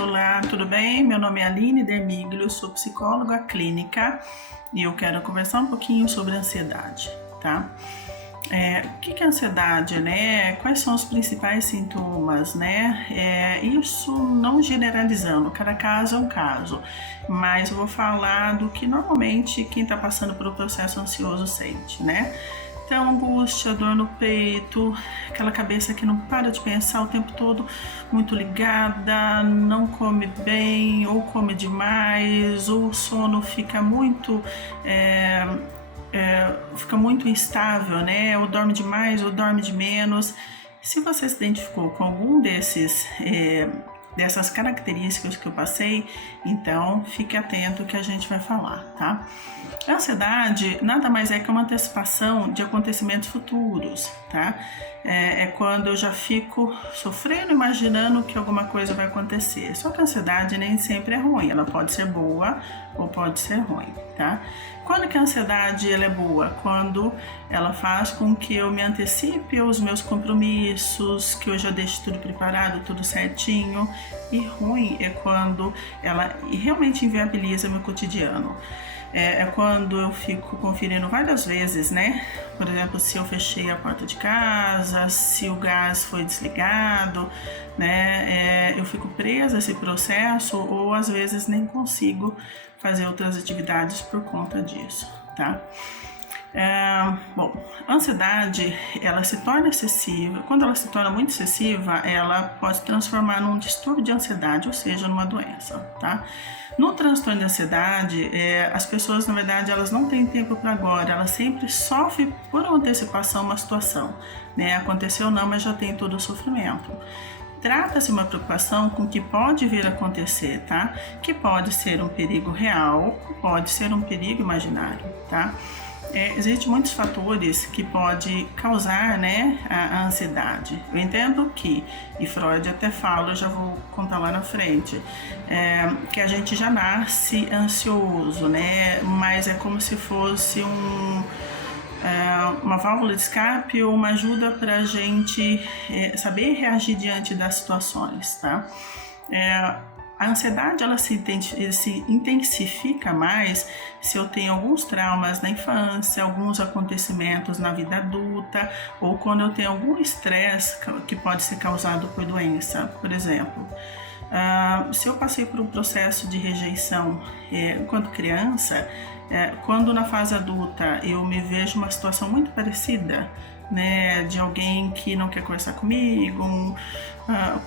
Olá, tudo bem? Meu nome é Aline Dermiglio, sou psicóloga clínica e eu quero conversar um pouquinho sobre ansiedade, tá? O que é ansiedade, né? Quais são os principais sintomas, né? Isso não generalizando, cada caso é um caso, mas eu vou falar do que normalmente quem está passando por um processo ansioso sente, né? Então, angústia, dor no peito, aquela cabeça que não para de pensar o tempo todo, muito ligada, não come bem, ou come demais, ou o sono fica muito instável, né? Ou dorme demais, ou dorme de menos. Se você se identificou com algum dessas características que eu passei, então fique atento que a gente vai falar, tá? A ansiedade nada mais é que uma antecipação de acontecimentos futuros, tá? É quando eu já fico sofrendo, imaginando que alguma coisa vai acontecer. Só que a ansiedade nem sempre é ruim, ela pode ser boa ou pode ser ruim, tá? Quando que a ansiedade ela é boa? Quando ela faz com que eu me antecipe aos meus compromissos, que eu já deixe tudo preparado, tudo certinho. E ruim é quando ela realmente inviabiliza meu cotidiano. É quando eu fico conferindo várias vezes, né? Por exemplo, se eu fechei a porta de casa, se o gás foi desligado, né? Eu fico presa a esse processo ou às vezes nem consigo fazer outras atividades por conta disso, tá? A ansiedade, ela se torna excessiva. Quando ela se torna muito excessiva, ela pode se transformar num distúrbio de ansiedade, ou seja, numa doença, tá? No transtorno de ansiedade, as pessoas, na verdade, elas não têm tempo para agora, elas sempre sofrem por antecipação uma situação, né? Aconteceu não, mas já tem todo o sofrimento. Trata-se uma preocupação com o que pode vir a acontecer, tá? Que pode ser um perigo real, pode ser um perigo imaginário, tá? Existem muitos fatores que podem causar, né, a ansiedade. Eu entendo que, e Freud até fala, eu já vou contar lá na frente, que a gente já nasce ansioso, né, mas é como se fosse uma válvula de escape ou uma ajuda para a gente saber reagir diante das situações, tá? A ansiedade ela se intensifica mais se eu tenho alguns traumas na infância, alguns acontecimentos na vida adulta ou quando eu tenho algum estresse que pode ser causado por doença, por exemplo. Se eu passei por um processo de rejeição enquanto criança, quando na fase adulta eu me vejo uma situação muito parecida, né, de alguém que não quer conversar comigo,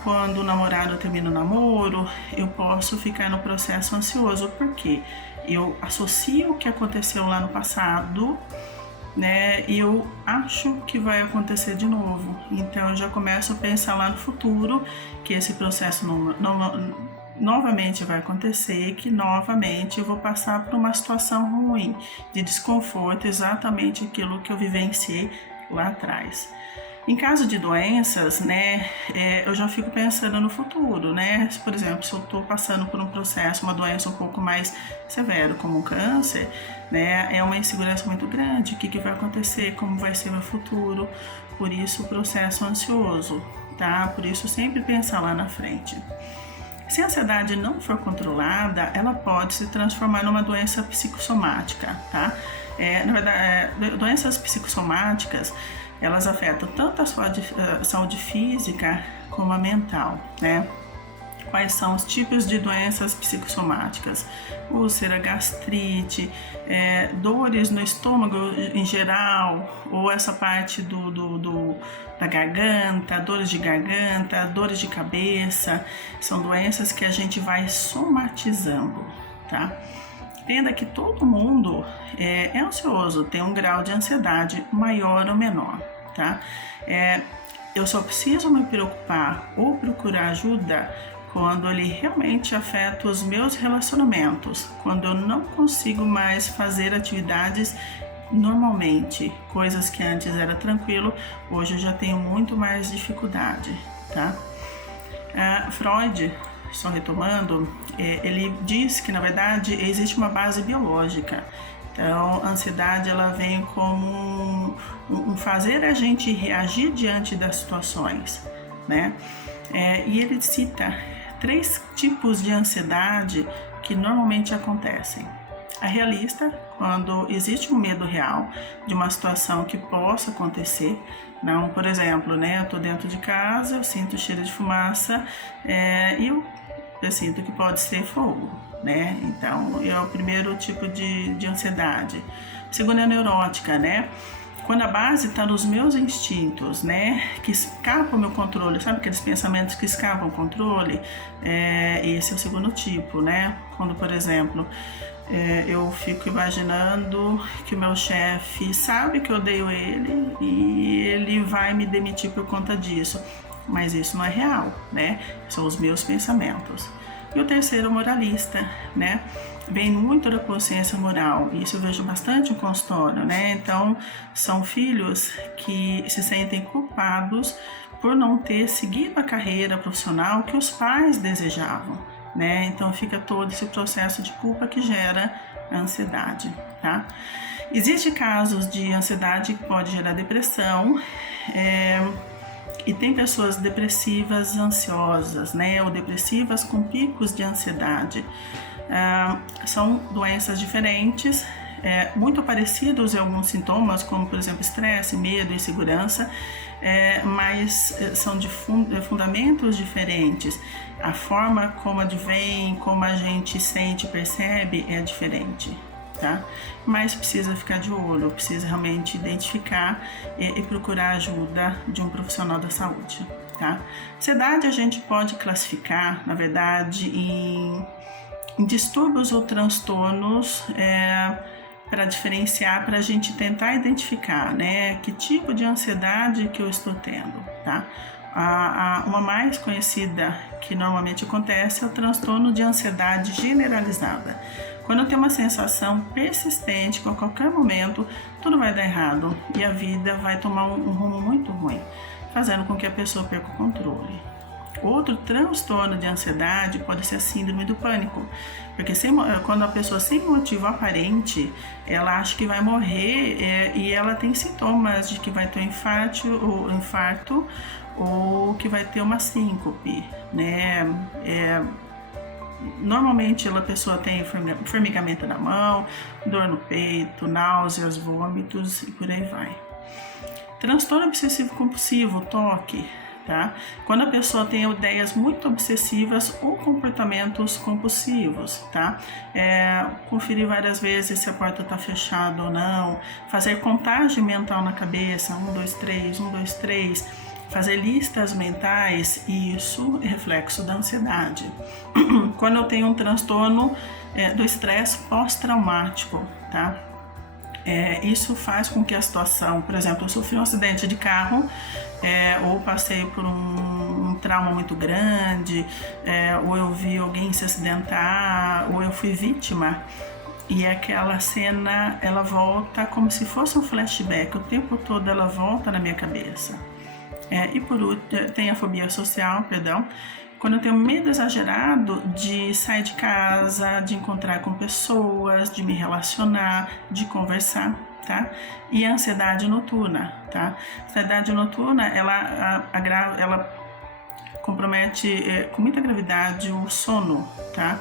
quando o namorado termina o namoro, eu posso ficar no processo ansioso, porque eu associo o que aconteceu lá no passado, né, e eu acho que vai acontecer de novo, então eu já começo a pensar lá no futuro, que esse processo novamente vai acontecer, que novamente eu vou passar por uma situação ruim, de desconforto, exatamente aquilo que eu vivenciei lá atrás. Em caso de doenças, né, eu já fico pensando no futuro, né? Por exemplo, se eu estou passando por um processo, uma doença um pouco mais severa, como um câncer, né, é uma insegurança muito grande. O que vai acontecer? Como vai ser meu futuro? Por isso o processo ansioso, tá? Por isso sempre pensar lá na frente. Se a ansiedade não for controlada, ela pode se transformar numa doença psicossomática, tá? Na verdade, doenças psicossomáticas, elas afetam tanto a sua saúde física como a mental, né? Quais são os tipos de doenças psicossomáticas? Úlcera, gastrite, dores no estômago em geral, ou essa parte da garganta, dores de cabeça, são doenças que a gente vai somatizando, tá? Entenda que todo mundo é ansioso, tem um grau de ansiedade maior ou menor, tá? Eu só preciso me preocupar ou procurar ajuda quando ele realmente afeta os meus relacionamentos, quando eu não consigo mais fazer atividades normalmente, coisas que antes era tranquilo, hoje eu já tenho muito mais dificuldade, tá? Freud, só retomando, ele diz que na verdade existe uma base biológica. Então, a ansiedade ela vem como um fazer a gente reagir diante das situações, né? E ele cita 3 tipos de ansiedade que normalmente acontecem. A realista, quando existe um medo real de uma situação que possa acontecer. Não, por exemplo, eu estou dentro de casa, eu sinto cheiro de fumaça e eu sinto que pode ser fogo, Então, é o primeiro tipo de ansiedade. O segundo é a neurótica, Quando a base está nos meus instintos, que escapam o meu controle, sabe aqueles pensamentos que escapam o controle? Esse é o segundo tipo, Quando, por exemplo, eu fico imaginando que o meu chefe sabe que eu odeio ele e ele vai me demitir por conta disso. Mas isso não é real, São os meus pensamentos. E o terceiro, moralista, Vem muito da consciência moral, e isso eu vejo bastante em consultório, Então, são filhos que se sentem culpados por não ter seguido a carreira profissional que os pais desejavam, Então, fica todo esse processo de culpa que gera a ansiedade, tá? Existem casos de ansiedade que pode gerar depressão, e tem pessoas depressivas ansiosas, ou depressivas com picos de ansiedade. São doenças diferentes, muito parecidos em alguns sintomas, como por exemplo estresse, medo, insegurança, mas são de fundamentos diferentes. A forma como advém, como a gente sente e percebe é diferente. Tá? Mas precisa ficar de olho, precisa realmente identificar e procurar ajuda de um profissional da saúde, tá? Ansiedade a gente pode classificar, na verdade, em distúrbios ou transtornos para diferenciar, para a gente tentar identificar, que tipo de ansiedade que eu estou tendo, tá? Uma mais conhecida que normalmente acontece é o transtorno de ansiedade generalizada. Quando eu tenho uma sensação persistente que a qualquer momento tudo vai dar errado e a vida vai tomar um rumo muito ruim, fazendo com que a pessoa perca o controle. Outro transtorno de ansiedade pode ser a síndrome do pânico, porque quando a pessoa sem motivo aparente, ela acha que vai morrer e ela tem sintomas de que vai ter um infarto ou que vai ter uma síncope, Normalmente a pessoa tem formigamento na mão, dor no peito, náuseas, vômitos e por aí vai. Transtorno obsessivo compulsivo, TOC, tá? Quando a pessoa tem ideias muito obsessivas ou comportamentos compulsivos, tá? Conferir várias vezes se a porta está fechada ou não, fazer contagem mental na cabeça, 1, 2, 3, 1, 2, 3, fazer listas mentais, e isso é reflexo da ansiedade. Quando eu tenho um transtorno do estresse pós-traumático, tá? Isso faz com que a situação, por exemplo, eu sofri um acidente de carro, ou passei por um trauma muito grande, ou eu vi alguém se acidentar, ou eu fui vítima, e aquela cena, ela volta como se fosse um flashback, o tempo todo ela volta na minha cabeça. E por último, tem a fobia social, quando eu tenho medo exagerado de sair de casa, de encontrar com pessoas, de me relacionar, de conversar, tá? E a ansiedade noturna, tá? A ansiedade noturna, ela compromete com muita gravidade o sono, tá?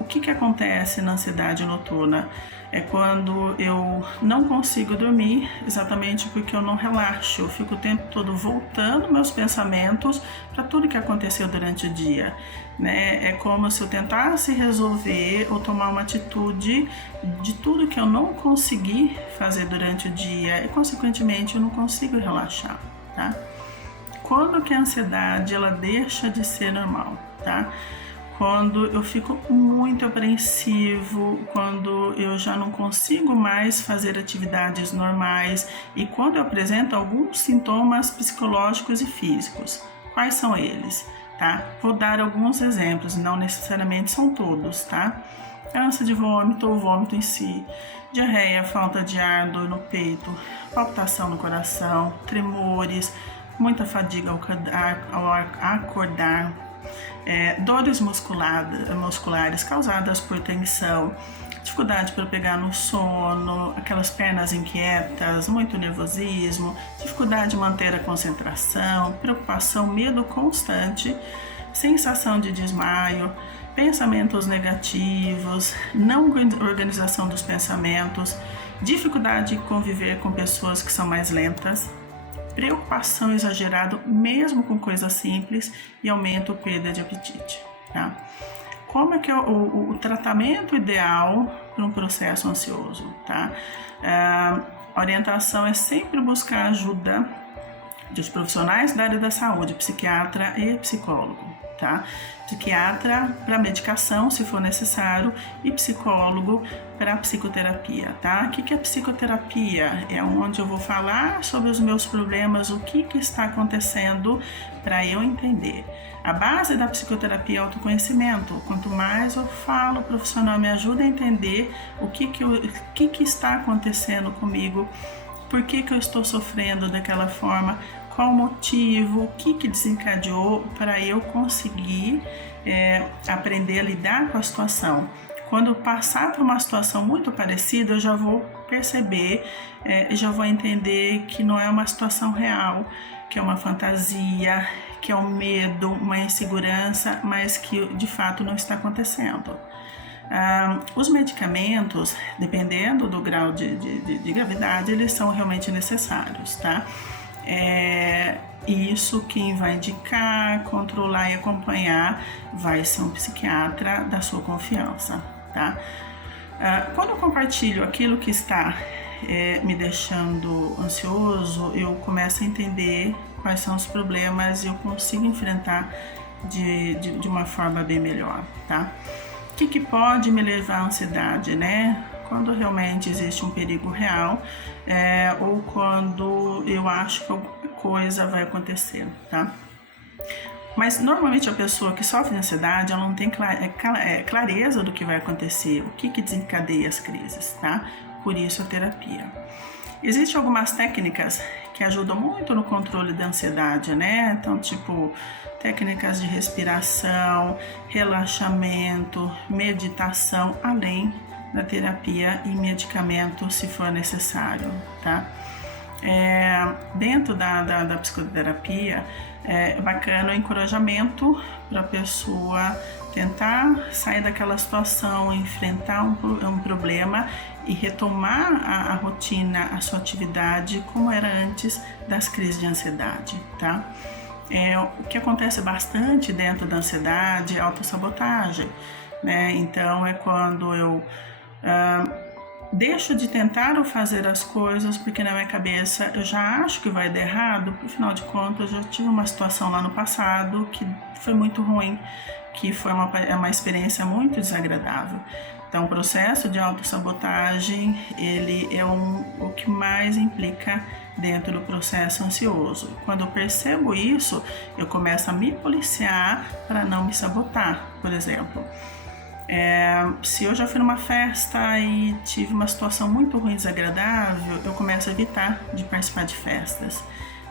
O que acontece na ansiedade noturna? É quando eu não consigo dormir, exatamente porque eu não relaxo, eu fico o tempo todo voltando meus pensamentos para tudo que aconteceu durante o dia, É como se eu tentasse resolver ou tomar uma atitude de tudo que eu não consegui fazer durante o dia e, consequentemente, eu não consigo relaxar, tá? Quando que a ansiedade ela deixa de ser normal, tá? Quando eu fico muito apreensivo, quando eu já não consigo mais fazer atividades normais e quando eu apresento alguns sintomas psicológicos e físicos. Quais são eles? Tá? Vou dar alguns exemplos, não necessariamente são todos, tá? Ânsia de vômito ou vômito em si, diarreia, falta de ar, dor no peito, palpitação no coração, tremores, muita fadiga ao acordar, dores musculares causadas por tensão, dificuldade para pegar no sono, aquelas pernas inquietas, muito nervosismo, dificuldade de manter a concentração, preocupação, medo constante, sensação de desmaio, pensamentos negativos, não organização dos pensamentos, dificuldade de conviver com pessoas que são mais lentas, preocupação exagerada mesmo com coisas simples e aumento ou perda de apetite, tá? Como é que é o tratamento ideal para um processo ansioso, tá? A orientação é sempre buscar ajuda dos profissionais da área da saúde, psiquiatra e psicólogo, tá? Psiquiatra para medicação, se for necessário, e psicólogo para psicoterapia, tá? O que é psicoterapia? É onde eu vou falar sobre os meus problemas, o que está acontecendo para eu entender. A base da psicoterapia é autoconhecimento. Quanto mais eu falo, o profissional me ajuda a entender o que está acontecendo comigo, por que eu estou sofrendo daquela forma, qual o motivo, o que desencadeou para eu conseguir aprender a lidar com a situação. Quando eu passar por uma situação muito parecida, eu já vou perceber, já vou entender que não é uma situação real, que é uma fantasia, que é um medo, uma insegurança, mas que de fato não está acontecendo. Os medicamentos, dependendo do grau de gravidade, eles são realmente necessários, tá? Isso quem vai indicar, controlar e acompanhar vai ser um psiquiatra da sua confiança, tá? Quando eu compartilho aquilo que está me deixando ansioso, eu começo a entender quais são os problemas e eu consigo enfrentar de uma forma bem melhor, tá? O que pode me levar à ansiedade, né? Quando realmente existe um perigo real ou quando eu acho que alguma coisa vai acontecer, tá? Mas normalmente a pessoa que sofre de ansiedade, ela não tem clareza do que vai acontecer, o que desencadeia as crises, tá? Por isso a terapia. Existem algumas técnicas que ajudam muito no controle da ansiedade, né? Então, tipo, técnicas de respiração, relaxamento, meditação, além da terapia e medicamento, se for necessário, tá? Dentro da psicoterapia, é bacana o encorajamento para a pessoa tentar sair daquela situação, enfrentar um problema e retomar a rotina, a sua atividade como era antes das crises de ansiedade, tá? O que acontece bastante dentro da ansiedade é a autossabotagem, né? Então é quando eu deixo de tentar ou fazer as coisas porque na minha cabeça eu já acho que vai dar errado. Por final de contas, eu já tive uma situação lá no passado que foi muito ruim, que foi uma experiência muito desagradável. Então, o processo de autossabotagem, ele é o que mais implica dentro do processo ansioso. Quando eu percebo isso, eu começo a me policiar para não me sabotar, por exemplo. Se eu já fui numa festa e tive uma situação muito ruim, desagradável, eu começo a evitar de participar de festas.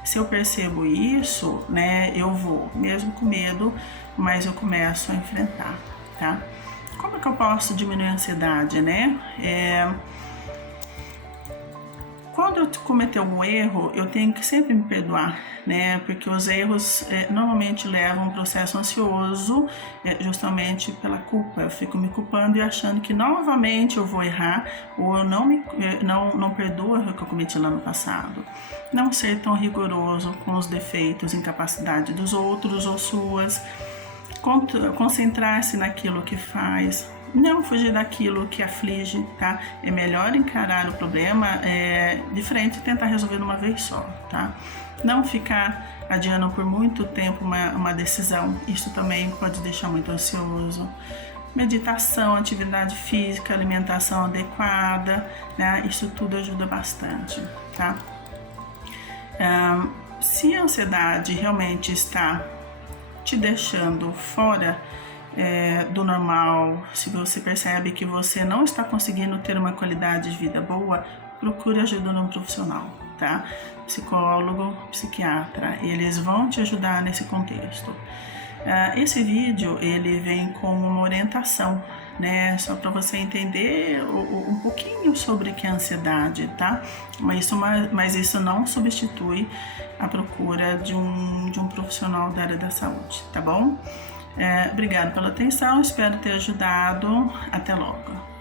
Se eu percebo isso, né, eu vou, mesmo com medo, mas eu começo a enfrentar, tá? Como é que eu posso diminuir a ansiedade, né? Quando eu cometer algum erro, eu tenho que sempre me perdoar, né? Porque os erros normalmente levam a um processo ansioso justamente pela culpa. Eu fico me culpando e achando que novamente eu vou errar ou eu não perdoo o erro que eu cometi lá no passado. Não ser tão rigoroso com os defeitos, incapacidade dos outros ou suas. Concentrar-se naquilo que faz, não fugir daquilo que aflige, tá? É melhor encarar o problema de frente e tentar resolver de uma vez só, tá? Não ficar adiando por muito tempo uma decisão, isso também pode deixar muito ansioso. Meditação, atividade física, alimentação adequada, né? Isso tudo ajuda bastante, tá? Se a ansiedade realmente está te deixando fora do normal, se você percebe que você não está conseguindo ter uma qualidade de vida boa, procure ajuda de um profissional, tá? Psicólogo, psiquiatra, eles vão te ajudar nesse contexto. Esse vídeo, ele vem com uma orientação, né? Só para você entender um pouquinho sobre o que é ansiedade, tá? Mas isso não substitui a procura de um profissional da área da saúde, tá bom? Obrigada pela atenção, espero ter ajudado. Até logo.